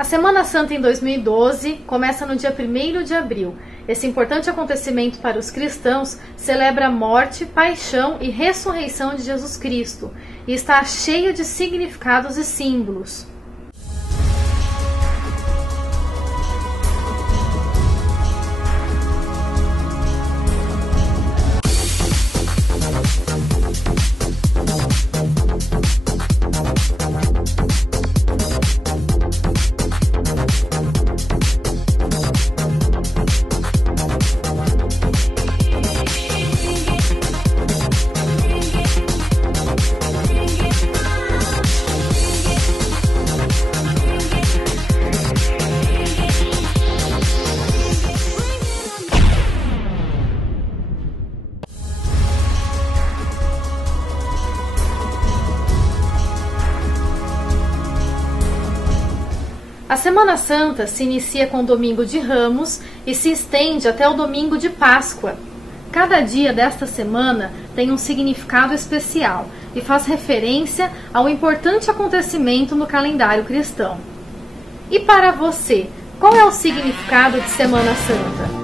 A Semana Santa em 2012 começa no dia 1º de abril. Esse importante acontecimento para os cristãos celebra a morte, paixão e ressurreição de Jesus Cristo e está cheio de significados e símbolos. A Semana Santa se inicia com o Domingo de Ramos e se estende até o Domingo de Páscoa. Cada dia desta semana tem um significado especial e faz referência a um importante acontecimento no calendário cristão. E para você, qual é o significado de Semana Santa?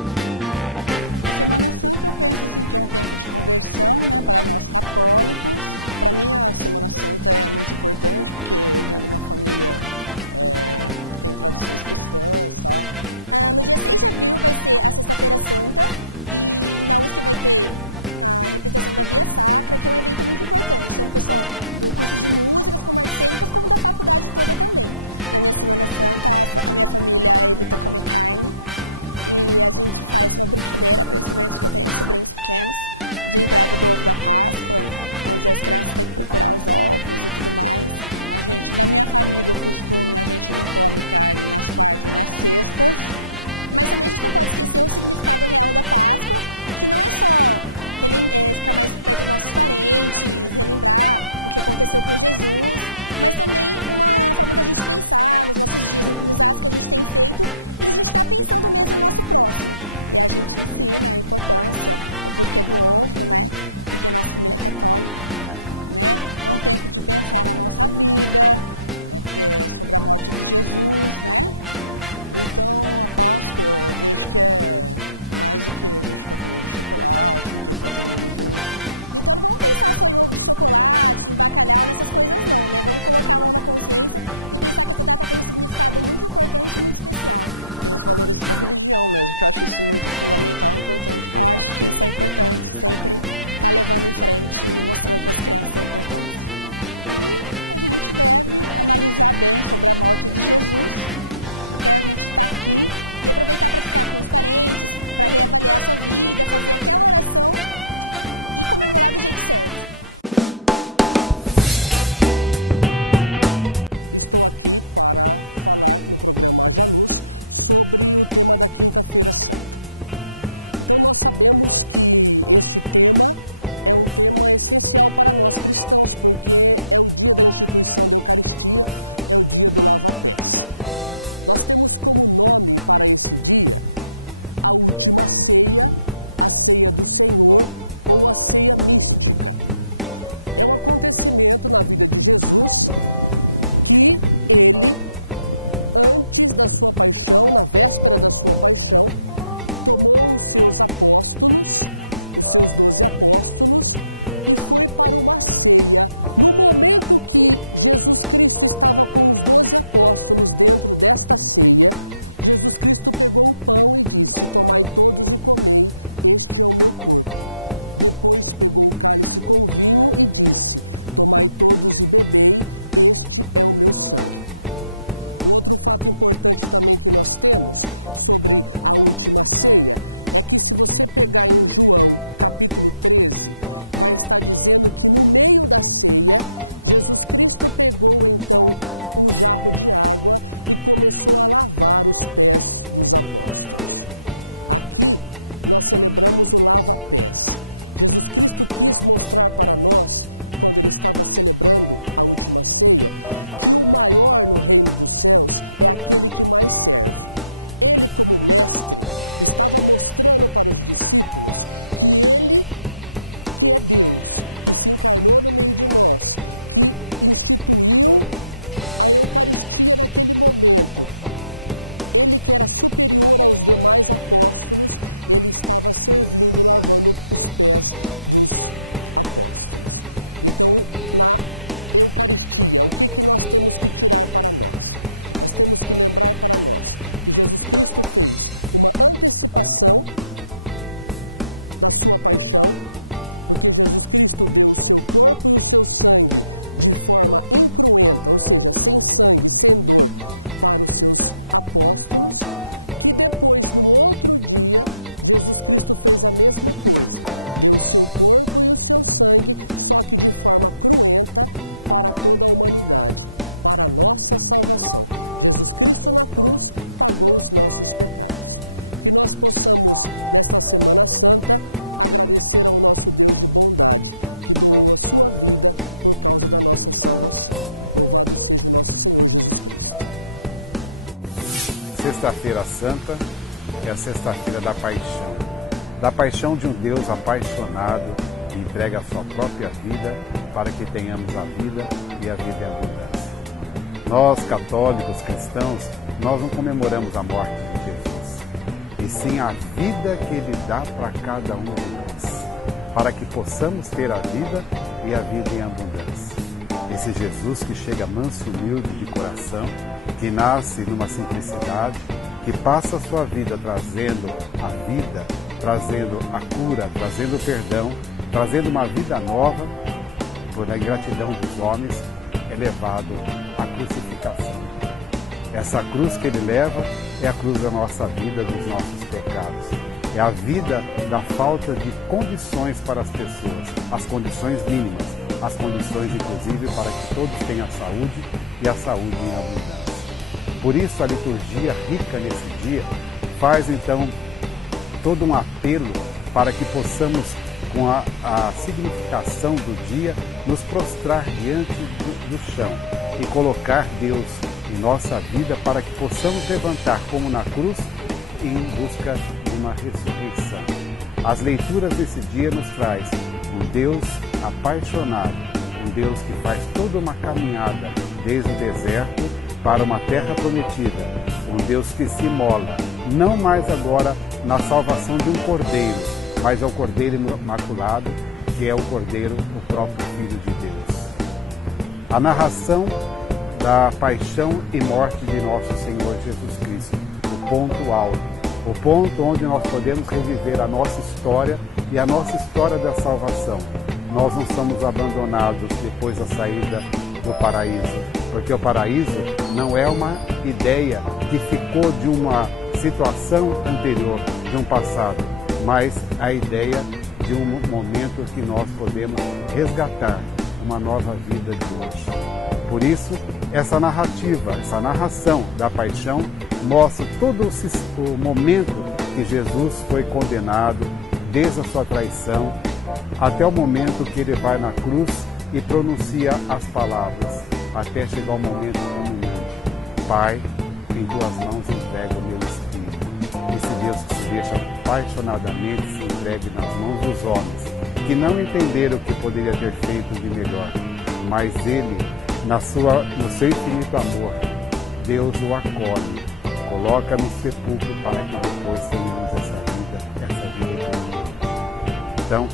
Sexta-feira Santa é a sexta-feira da paixão de um Deus apaixonado que entrega a sua própria vida para que tenhamos a vida e a vida em abundância. Nós, católicos, cristãos, nós não comemoramos a morte de Jesus, e sim a vida que Ele dá para cada um de nós, para que possamos ter a vida e a vida em abundância. Esse Jesus que chega manso e humilde de coração, que nasce numa simplicidade, que passa a sua vida trazendo a vida, trazendo a cura, trazendo o perdão, trazendo uma vida nova, por a ingratidão dos homens, é levado à crucificação. Essa cruz que Ele leva é a cruz da nossa vida, dos nossos pecados. É a vida da falta de condições para as pessoas, as condições mínimas, as condições inclusive para que todos tenham saúde e a saúde em abundância. Por isso a liturgia rica nesse dia faz então todo um apelo para que possamos, com a significação do dia, nos prostrar diante do chão e colocar Deus em nossa vida para que possamos levantar como na cruz em busca de uma ressurreição. As leituras desse dia nos traz um Deus apaixonado, um Deus que faz toda uma caminhada desde o deserto para uma terra prometida, um Deus que se imola, não mais agora na salvação de um cordeiro, mas é o Cordeiro Imaculado, que é o Cordeiro, o próprio Filho de Deus. A narração da paixão e morte de nosso Senhor Jesus Cristo, o ponto alto, o ponto onde nós podemos reviver a nossa história e a nossa história da salvação. Nós não somos abandonados depois da saída do paraíso, porque o paraíso não é uma ideia que ficou de uma situação anterior, de um passado, mas a ideia de um momento que nós podemos resgatar uma nova vida de hoje. Por isso, essa narrativa, essa narração da paixão mostra todo o momento que Jesus foi condenado, desde a sua traição até o momento que ele vai na cruz e pronuncia as palavras, até chegar o momento culminante: Pai, em tuas mãos entrego o meu espírito. Esse Deus que se deixa apaixonadamente se entregue nas mãos dos homens, que não entenderam o que poderia ter feito de melhor, mas Ele, no seu infinito amor, Deus o acolhe, coloca no sepulcro para que depois tenhamos essa vida eterna. Então,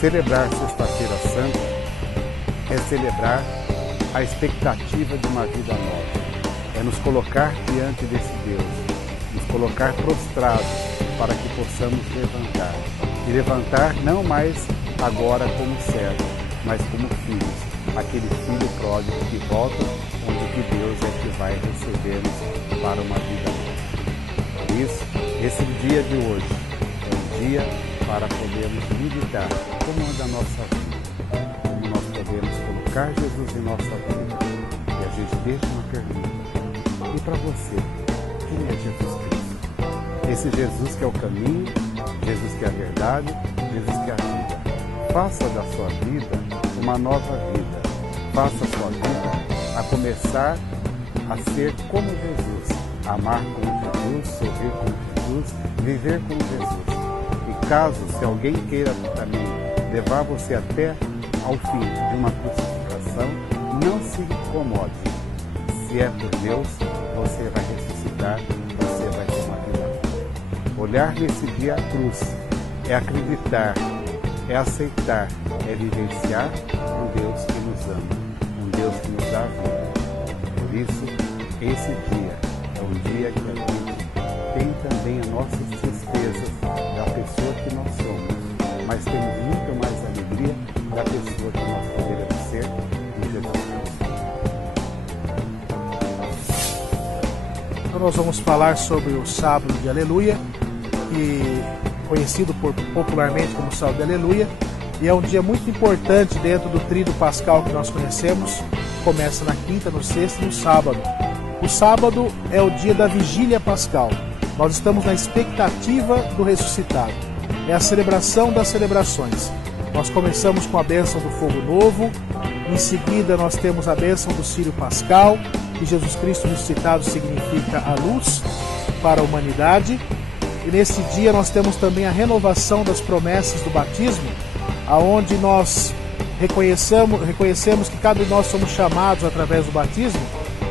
celebrar Sexta-feira Santa é celebrar a expectativa de uma vida nova, é nos colocar diante desse Deus, nos colocar prostrados para que possamos levantar. E levantar não mais agora como servo, mas como filhos, aquele filho pródigo que volta, onde que Deus é que vai receber-nos para uma vida nova. Por isso, esse dia de hoje é um dia para podermos meditar como anda a nossa vida, como nós podemos colocar Jesus em nossa vida. E a gente deixa uma pergunta: e para você, quem é Jesus Cristo? Esse Jesus que é o caminho, Jesus que é a verdade, Jesus que é a vida. Faça da sua vida uma nova vida. Faça a sua vida a começar a ser como Jesus. Amar como Jesus, sorrir como Jesus, viver como Jesus. E caso, se alguém queira também levar você até ao fim de uma crucificação, não se incomode. Se é por Deus, você vai ressuscitar, você vai ter uma vida nova. Olhar nesse dia a cruz é acreditar, é aceitar, é vivenciar um Deus que nos ama, um Deus que nos dá vida. Por isso, esse dia é um dia que a gente tem também as nossas tristezas da pessoa que nós somos, mas temos muito mais alegria da pessoa que nós poderemos ser em Jesus Cristo. Então nós vamos falar sobre o sábado de Aleluia, que conhecido popularmente como sábado de Aleluia, e é um dia muito importante dentro do tríduo pascal que nós conhecemos. Começa na quinta, no sexto e no sábado. O sábado é o dia da vigília pascal. Nós estamos na expectativa do ressuscitado. É a celebração das celebrações. Nós começamos com a bênção do fogo novo, em seguida nós temos a bênção do círio pascal, que Jesus Cristo ressuscitado significa a luz, para a humanidade. E nesse dia nós temos também a renovação das promessas do batismo, aonde nós reconhecemos que cada um de nós somos chamados através do batismo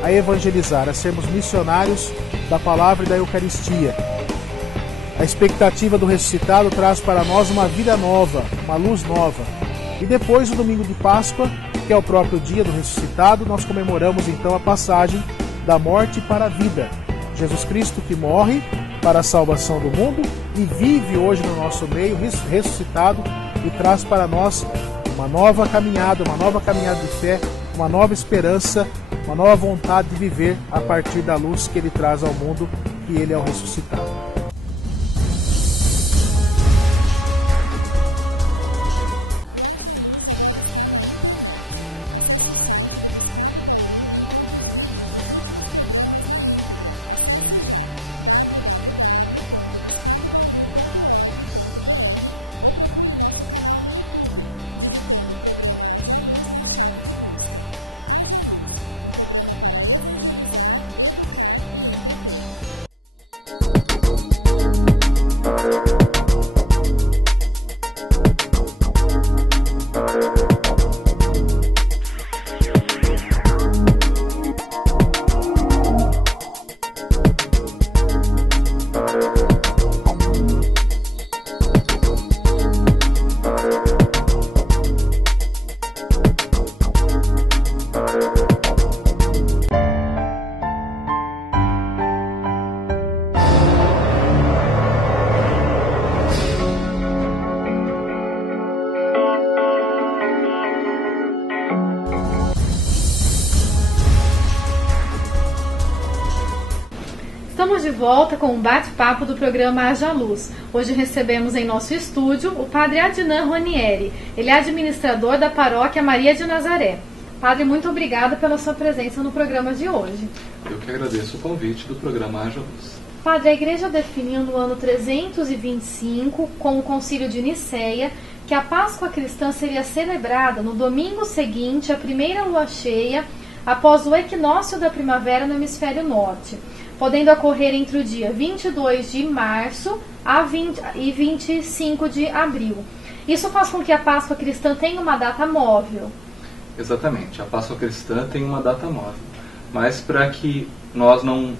a evangelizar, a sermos missionários da palavra e da Eucaristia. A expectativa do ressuscitado traz para nós uma vida nova, uma luz nova. E depois, o domingo de Páscoa, que é o próprio dia do ressuscitado, nós comemoramos então a passagem da morte para a vida. Jesus Cristo que morre para a salvação do mundo e vive hoje no nosso meio, ressuscitado, e traz para nós uma nova caminhada de fé, uma nova esperança, uma nova vontade de viver a partir da luz que Ele traz ao mundo, que Ele é o ressuscitado. Estamos de volta com um bate-papo do programa Haja Luz. Hoje recebemos em nosso estúdio o Padre Adnan Ronieri. Ele é administrador da Paróquia Maria de Nazaré. Padre, muito obrigada pela sua presença no programa de hoje. Eu que agradeço o convite do programa Haja Luz. Padre, a Igreja definiu no ano 325, com o Concílio de Nicéia, que a Páscoa cristã seria celebrada no domingo seguinte à primeira lua cheia, após o equinócio da primavera no hemisfério norte, podendo ocorrer entre o dia 22 de março e 25 de abril. Isso faz com que a Páscoa cristã tenha uma data móvel. Exatamente, a Páscoa cristã tem uma data móvel. Mas para que nós não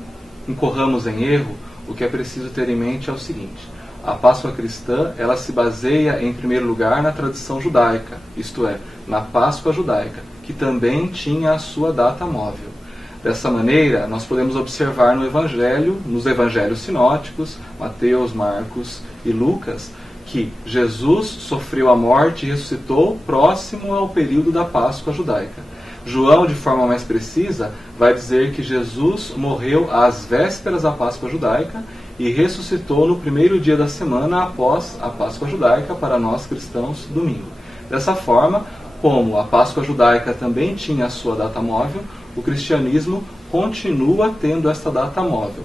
incorramos em erro, o que é preciso ter em mente é o seguinte: a Páscoa cristã, ela se baseia em primeiro lugar na tradição judaica, isto é, na Páscoa judaica, que também tinha a sua data móvel. Dessa maneira, nós podemos observar nos evangelhos sinóticos, Mateus, Marcos e Lucas, que Jesus sofreu a morte e ressuscitou próximo ao período da Páscoa judaica. João, de forma mais precisa, vai dizer que Jesus morreu às vésperas da Páscoa judaica e ressuscitou no primeiro dia da semana após a Páscoa judaica, para nós cristãos, domingo. Dessa forma, como a Páscoa judaica também tinha a sua data móvel, o cristianismo continua tendo esta data móvel.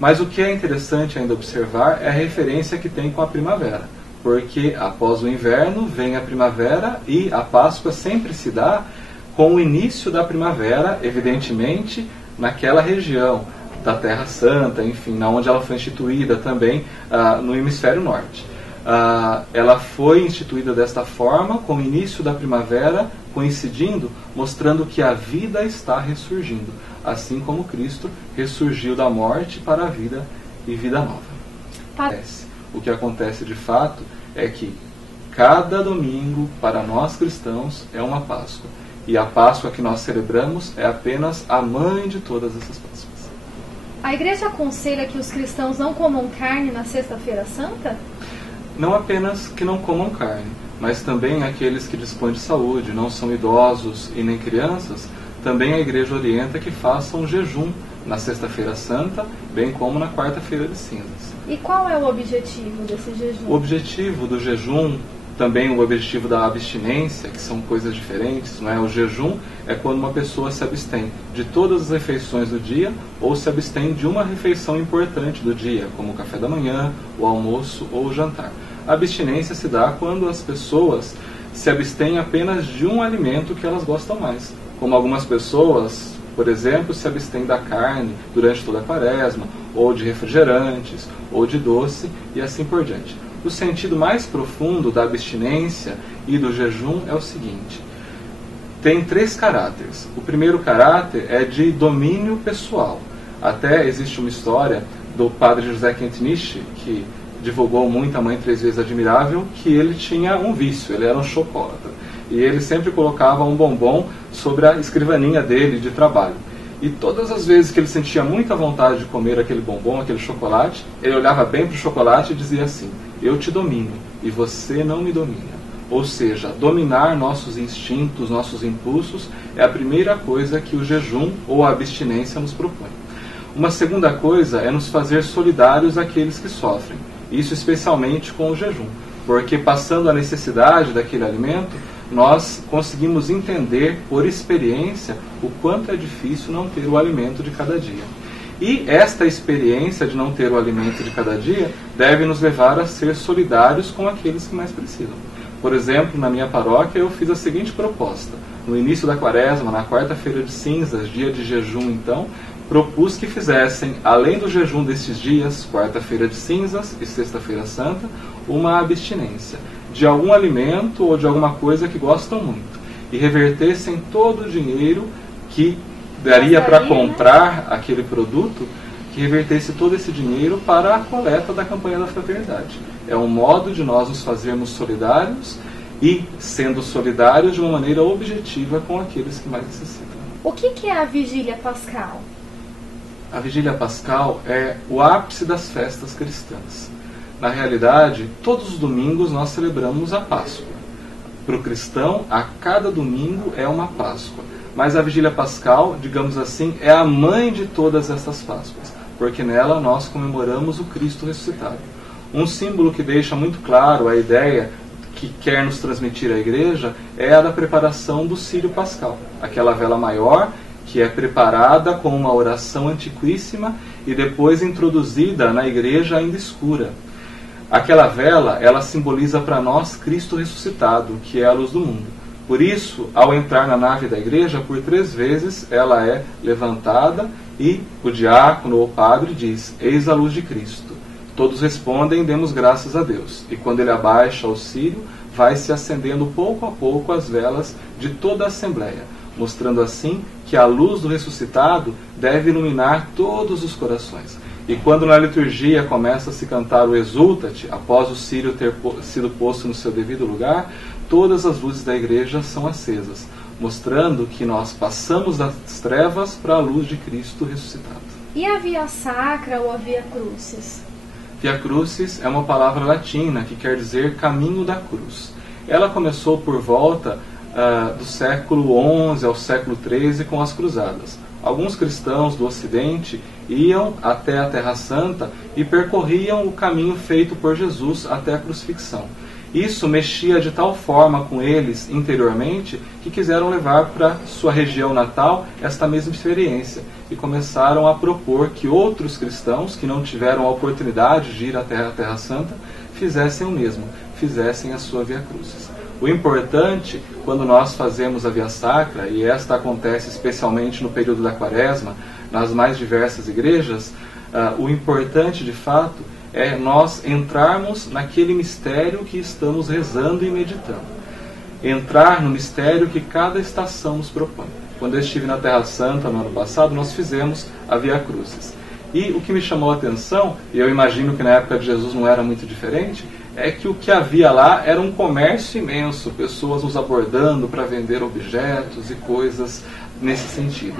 Mas o que é interessante ainda observar é a referência que tem com a primavera, porque após o inverno vem a primavera e a Páscoa sempre se dá com o início da primavera, evidentemente, naquela região da Terra Santa, enfim, onde ela foi instituída também no hemisfério norte. Ela foi instituída desta forma, com o início da primavera, coincidindo, mostrando que a vida está ressurgindo, assim como Cristo ressurgiu da morte para a vida e vida nova. O que acontece de fato é que cada domingo, para nós cristãos, é uma Páscoa. E a Páscoa que nós celebramos é apenas a mãe de todas essas Páscoas. A Igreja aconselha que os cristãos não comam carne na Sexta-feira Santa? Não apenas que não comam carne, mas também aqueles que dispõem de saúde, não são idosos e nem crianças, também a Igreja orienta que façam jejum na Sexta-feira Santa, bem como na Quarta-feira de Cinzas. E qual é o objetivo desse jejum? O objetivo do jejum, também o objetivo da abstinência, que são coisas diferentes, não é? O jejum é quando uma pessoa se abstém de todas as refeições do dia ou se abstém de uma refeição importante do dia, como o café da manhã, o almoço ou o jantar. A abstinência se dá quando as pessoas se abstêm apenas de um alimento que elas gostam mais. Como algumas pessoas, por exemplo, se abstém da carne durante toda a quaresma, ou de refrigerantes, ou de doce, e assim por diante. O sentido mais profundo da abstinência e do jejum é o seguinte: tem 3 caráteres. O primeiro caráter é de domínio pessoal. Até existe uma história do padre José Quentiniche, que divulgou muito a Mãe 3 Vezes Admirável, que ele tinha um vício, ele era um chocolatra. E ele sempre colocava um bombom sobre a escrivaninha dele de trabalho. E todas as vezes que ele sentia muita vontade de comer aquele bombom, aquele chocolate, ele olhava bem para o chocolate e dizia assim: eu te domino e você não me domina. Ou seja, dominar nossos instintos, nossos impulsos, é a primeira coisa que o jejum ou a abstinência nos propõe. Uma segunda coisa é nos fazer solidários àqueles que sofrem. Isso especialmente com o jejum, porque passando a necessidade daquele alimento, nós conseguimos entender por experiência o quanto é difícil não ter o alimento de cada dia. E esta experiência de não ter o alimento de cada dia deve nos levar a ser solidários com aqueles que mais precisam. Por exemplo, na minha paróquia eu fiz a seguinte proposta. No início da quaresma, na quarta-feira de cinzas, dia de jejum então, propus que fizessem, além do jejum desses dias, quarta-feira de cinzas e sexta-feira santa, uma abstinência de algum alimento ou de alguma coisa que gostam muito, e revertessem todo o dinheiro que daria para comprar aquele produto, que revertesse todo esse dinheiro para a coleta da campanha da fraternidade. É um modo de nós nos fazermos solidários e sendo solidários de uma maneira objetiva com aqueles que mais necessitam. O que é a Vigília Pascal? A Vigília Pascal é o ápice das festas cristãs. Na realidade, todos os domingos nós celebramos a Páscoa. Para o cristão, a cada domingo é uma Páscoa. Mas a Vigília Pascal, digamos assim, é a mãe de todas essas Páscoas, porque nela nós comemoramos o Cristo ressuscitado. Um símbolo que deixa muito claro a ideia que quer nos transmitir a Igreja é a da preparação do Círio Pascal, aquela vela maior que é preparada com uma oração antiquíssima e depois introduzida na Igreja ainda escura. Aquela vela, ela simboliza para nós Cristo ressuscitado, que é a luz do mundo. Por isso, ao entrar na nave da igreja, por 3 vezes ela é levantada e o diácono ou padre diz: eis a luz de Cristo. Todos respondem: demos graças a Deus. E quando ele abaixa o círio, vai se acendendo pouco a pouco as velas de toda a Assembleia, mostrando assim que a luz do ressuscitado deve iluminar todos os corações. E quando na liturgia começa a se cantar o Exultate, após o círio ter sido posto no seu devido lugar, todas as luzes da igreja são acesas, mostrando que nós passamos das trevas para a luz de Cristo ressuscitado. E a Via Sacra ou a Via Crucis? Via Crucis é uma palavra latina que quer dizer caminho da cruz. Ela começou por volta do século XI ao século XIII com as cruzadas. Alguns cristãos do Ocidente iam até a Terra Santa e percorriam o caminho feito por Jesus até a crucifixão. Isso mexia de tal forma com eles interiormente que quiseram levar para sua região natal esta mesma experiência e começaram a propor que outros cristãos que não tiveram a oportunidade de ir até a Terra Santa fizessem o mesmo, fizessem a sua Via Crucis. O importante, quando nós fazemos a Via Sacra, e esta acontece especialmente no período da Quaresma, nas mais diversas igrejas, o importante de fato é nós entrarmos naquele mistério que estamos rezando e meditando. Entrar no mistério que cada estação nos propõe. Quando eu estive na Terra Santa no ano passado, nós fizemos a Via Crucis. E o que me chamou a atenção, e eu imagino que na época de Jesus não era muito diferente, é que o que havia lá era um comércio imenso, pessoas nos abordando para vender objetos e coisas nesse sentido.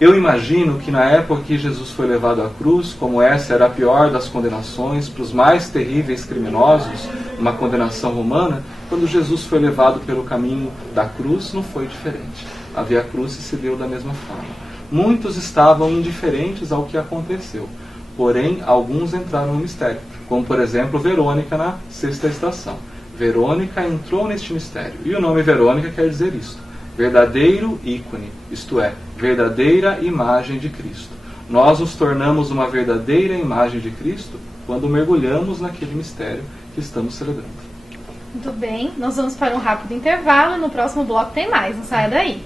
Eu imagino que na época que Jesus foi levado à cruz, como essa era a pior das condenações para os mais terríveis criminosos, uma condenação romana, quando Jesus foi levado pelo caminho da cruz, não foi diferente. A Via Crucis se deu da mesma forma. Muitos estavam indiferentes ao que aconteceu, porém alguns entraram no mistério, como por exemplo Verônica na sexta estação. Verônica entrou neste mistério, e o nome Verônica quer dizer isto: verdadeiro ícone, isto é, verdadeira imagem de Cristo. Nós nos tornamos uma verdadeira imagem de Cristo quando mergulhamos naquele mistério que estamos celebrando. Muito bem, nós vamos para um rápido intervalo e no próximo bloco tem mais, não saia daí.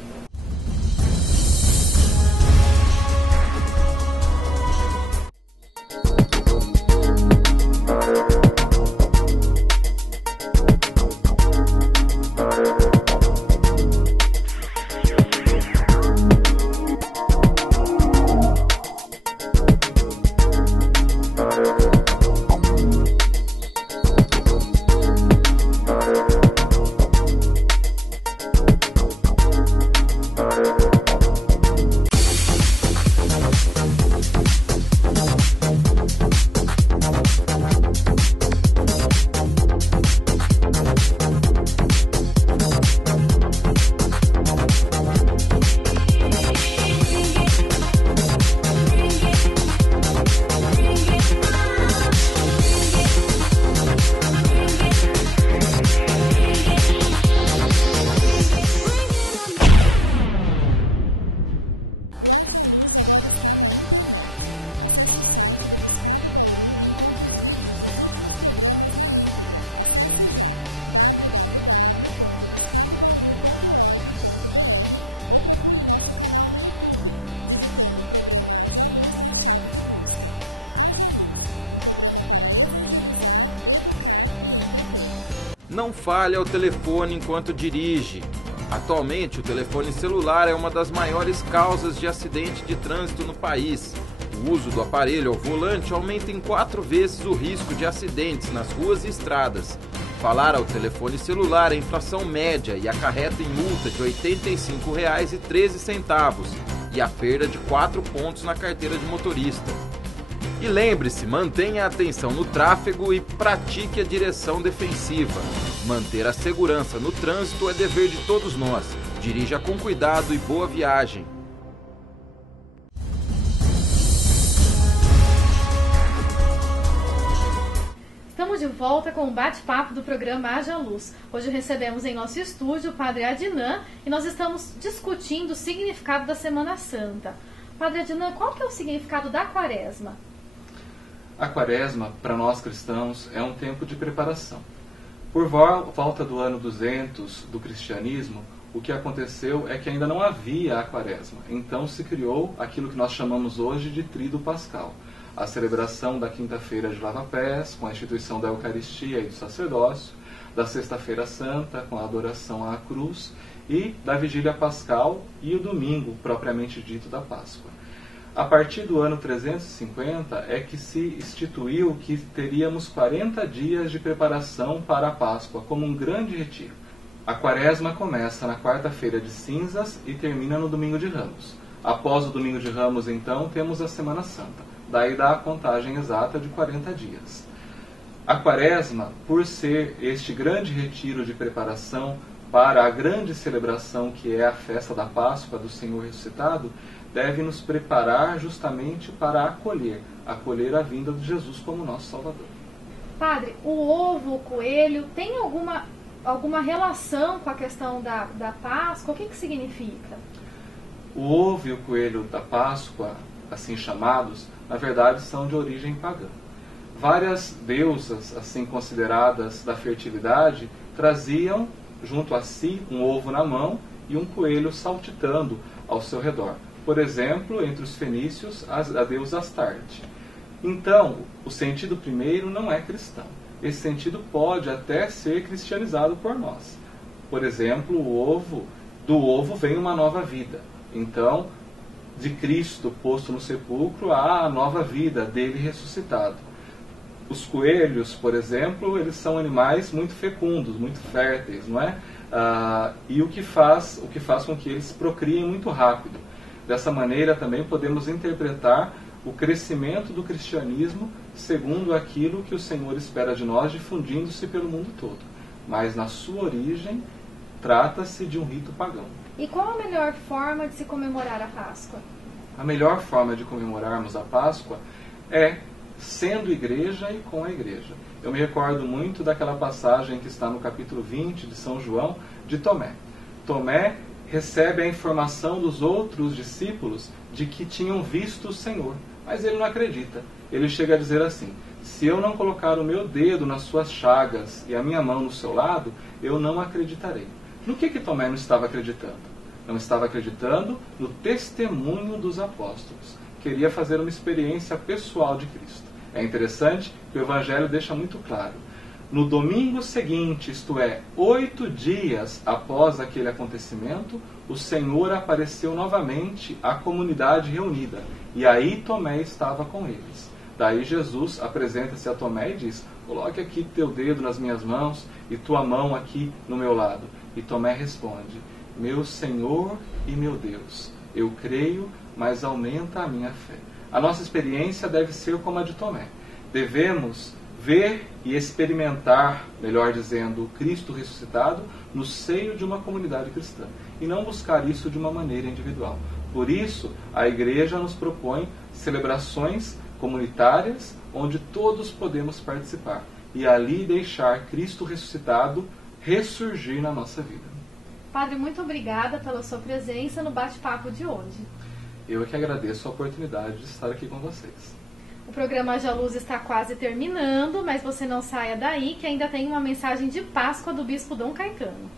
Não fale ao telefone enquanto dirige. Atualmente, o telefone celular é uma das maiores causas de acidente de trânsito no país. O uso do aparelho ao volante aumenta em 4 vezes o risco de acidentes nas ruas e estradas. Falar ao telefone celular é infração média e acarreta em multa de R$ 85,13 e a perda de 4 pontos na carteira de motorista. E lembre-se, mantenha a atenção no tráfego e pratique a direção defensiva. Manter a segurança no trânsito é dever de todos nós. Dirija com cuidado e boa viagem. Estamos de volta com o bate-papo do programa Haja Luz. Hoje recebemos em nosso estúdio o Padre Adnan e nós estamos discutindo o significado da Semana Santa. Padre Adnan, qual que é o significado da Quaresma? A Quaresma, para nós cristãos, é um tempo de preparação. Por volta do ano 200 do cristianismo, o que aconteceu é que ainda não havia a Quaresma. Então se criou aquilo que nós chamamos hoje de Tríduo Pascal. A celebração da Quinta-feira de Lava-Pés, com a instituição da Eucaristia e do sacerdócio, da Sexta-feira Santa, com a adoração à cruz, e da Vigília Pascal e o domingo, propriamente dito, da Páscoa. A partir do ano 350 é que se instituiu que teríamos 40 dias de preparação para a Páscoa, como um grande retiro. A Quaresma começa na quarta-feira de cinzas e termina no domingo de Ramos. Após o domingo de Ramos, então, temos a Semana Santa. Daí dá a contagem exata de 40 dias. A Quaresma, por ser este grande retiro de preparação para a grande celebração que é a festa da Páscoa do Senhor ressuscitado, deve nos preparar justamente para acolher a vinda de Jesus como nosso Salvador. Padre, o ovo, o coelho, tem alguma relação com a questão da Páscoa? O que significa? O ovo e o coelho da Páscoa, assim chamados, na verdade são de origem pagã. Várias deusas, assim consideradas da fertilidade, traziam junto a si um ovo na mão e um coelho saltitando ao seu redor. Por exemplo, entre os fenícios, a deusa Astarte. Então, o sentido primeiro não é cristão. Esse sentido pode até ser cristianizado por nós. Por exemplo, do ovo vem uma nova vida. Então, de Cristo posto no sepulcro, há a nova vida dele ressuscitado. Os coelhos, por exemplo, eles são animais muito fecundos, muito férteis, não é? E o que faz com que eles procriem muito rápido. Dessa maneira também podemos interpretar o crescimento do cristianismo segundo aquilo que o Senhor espera de nós, difundindo-se pelo mundo todo. Mas na sua origem, trata-se de um rito pagão. E qual a melhor forma de se comemorar a Páscoa? A melhor forma de comemorarmos a Páscoa é sendo igreja e com a igreja. Eu me recordo muito daquela passagem que está no capítulo 20 de São João, de Tomé. Tomé recebe a informação dos outros discípulos de que tinham visto o Senhor, mas ele não acredita. Ele chega a dizer assim: se eu não colocar o meu dedo nas suas chagas e a minha mão no seu lado, eu não acreditarei. No que Tomé não estava acreditando? Não estava acreditando no testemunho dos apóstolos. Queria fazer uma experiência pessoal de Cristo. É interessante que o Evangelho deixa muito claro. No domingo seguinte, isto é, 8 dias após aquele acontecimento, o Senhor apareceu novamente à comunidade reunida. E aí Tomé estava com eles. Daí Jesus apresenta-se a Tomé e diz: coloque aqui teu dedo nas minhas mãos e tua mão aqui no meu lado. E Tomé responde: meu Senhor e meu Deus, eu creio, mas aumenta a minha fé. A nossa experiência deve ser como a de Tomé. Devemos ver e experimentar, melhor dizendo, o Cristo ressuscitado no seio de uma comunidade cristã e não buscar isso de uma maneira individual. Por isso, a Igreja nos propõe celebrações comunitárias onde todos podemos participar e ali deixar Cristo ressuscitado ressurgir na nossa vida. Padre, muito obrigada pela sua presença no bate-papo de hoje. Eu é que agradeço a oportunidade de estar aqui com vocês. O programa Haja Luz está quase terminando, mas você não saia daí que ainda tem uma mensagem de Páscoa do Bispo Dom Caetano.